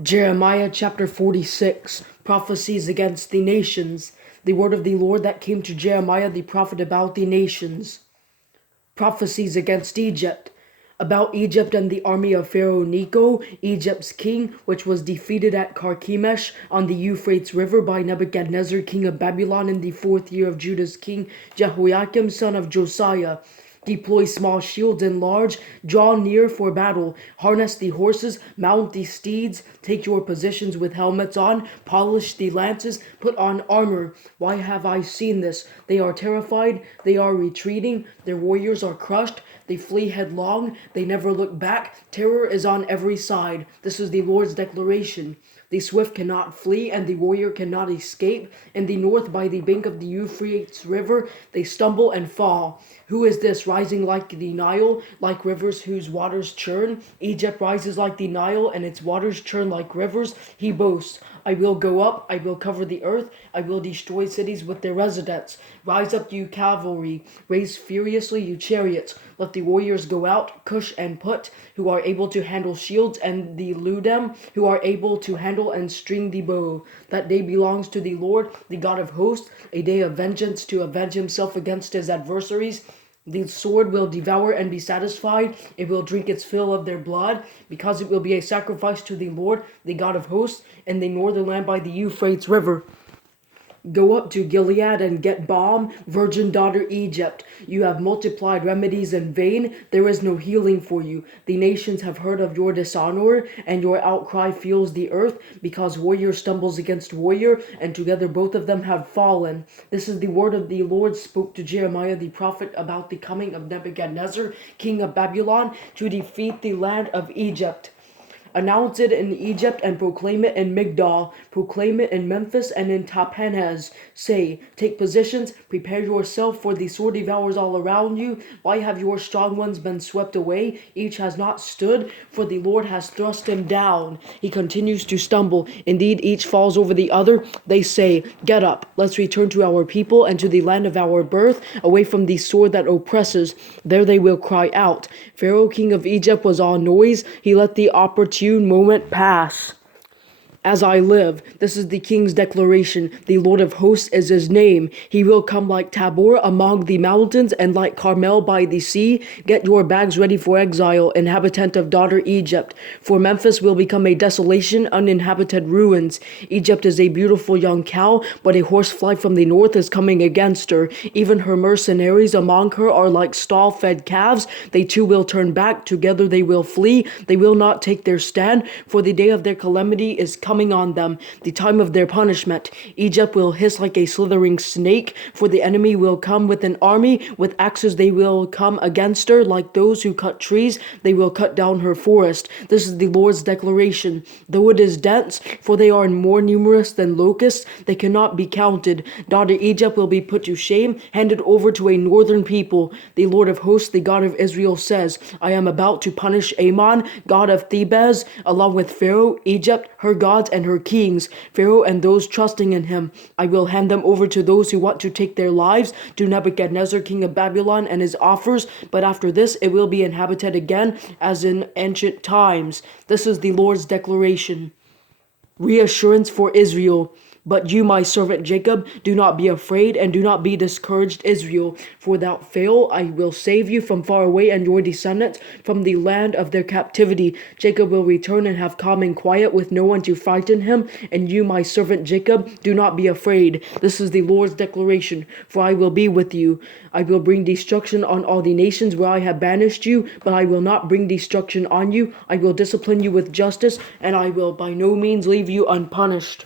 Jeremiah chapter 46, prophecies against the nations. The word of the Lord that came to Jeremiah the prophet about the nations. Prophecies against Egypt. About Egypt and the army of Pharaoh Necho, Egypt's king, which was defeated at Carchemish on the Euphrates River by Nebuchadnezzar, king of Babylon, in the 4th year of Judah's king Jehoiakim, son of Josiah. Deploy small shields and large, draw near for battle, harness the horses, mount the steeds, take your positions with helmets on, polish the lances, put on armor. Why have I seen this? They are terrified, they are retreating, their warriors are crushed, they flee headlong, they never look back. Terror is on every side. This is the Lord's declaration. The swift cannot flee, and the warrior cannot escape. In the north, by the bank of the Euphrates River, they stumble and fall. Who is this rising like the Nile, like rivers whose waters churn? Egypt rises like the Nile, and its waters churn like rivers. He boasts, I will go up, I will cover the earth, I will destroy cities with their residents. Rise up, you cavalry, race furiously, you chariots. Let the warriors go out, Cush and Put, who are able to handle shields, and the Ludum, who are able to handle and string the bow. That day belongs to the Lord, the God of hosts, a day of vengeance to avenge himself against his adversaries. The sword will devour and be satisfied. It will drink its fill of their blood, because it will be a sacrifice to the Lord, the God of hosts, in the northern land by the Euphrates River. Go up to Gilead and get balm, virgin daughter Egypt. You have multiplied remedies in vain. There is no healing for you. The nations have heard of your dishonor, and your outcry fills the earth, because warrior stumbles against warrior, and together both of them have fallen. This is the word of the Lord spoke to Jeremiah the prophet about the coming of Nebuchadnezzar, king of Babylon, to defeat the land of Egypt. Announce it in Egypt and proclaim it in Migdol. Proclaim it in Memphis and in Tahpanhes. Say, take positions, prepare yourself, for the sword devours all around you. Why have your strong ones been swept away? Each has not stood, for the Lord has thrust him down. He continues to stumble. Indeed, each falls over the other. They say, get up, let's return to our people and to the land of our birth, away from the sword that oppresses. There they will cry out. Pharaoh, king of Egypt, was all noise. He let the opportune moment pass. As I live, this is the king's declaration. The Lord of hosts is his name. He will come like Tabor among the mountains and like Carmel by the sea. Get your bags ready for exile, inhabitant of daughter Egypt. For Memphis will become a desolation, uninhabited ruins. Egypt is a beautiful young cow, but a horsefly from the north is coming against her. Even her mercenaries among her are like stall-fed calves. They too will turn back. Together they will flee. They will not take their stand, for the day of their calamity is coming on them, the time of their punishment. Egypt will hiss like a slithering snake, for the enemy will come with an army. With axes they will come against her, like those who cut trees. They will cut down her forest. This is the Lord's declaration. Though it is dense, for they are more numerous than locusts, they cannot be counted. Daughter Egypt will be put to shame, handed over to a northern people. The Lord of hosts, the God of Israel, says, I am about to punish Ammon, god of Thebes, along with Pharaoh, Egypt, her gods, and her kings, Pharaoh and those trusting in him. I will hand them over to those who want to take their lives, to Nebuchadnezzar, king of Babylon, and his offers, but after this it will be inhabited again, as in ancient times. This is the Lord's declaration. Reassurance for Israel. But you, my servant Jacob, do not be afraid, and do not be discouraged, Israel. For without fail I will save you from far away, and your descendants from the land of their captivity. Jacob will return and have calm and quiet, with no one to frighten him. And you, my servant Jacob, do not be afraid. This is the Lord's declaration. For I will be with you. I will bring destruction on all the nations where I have banished you, but I will not bring destruction on you. I will discipline you with justice, and I will by no means leave you unpunished.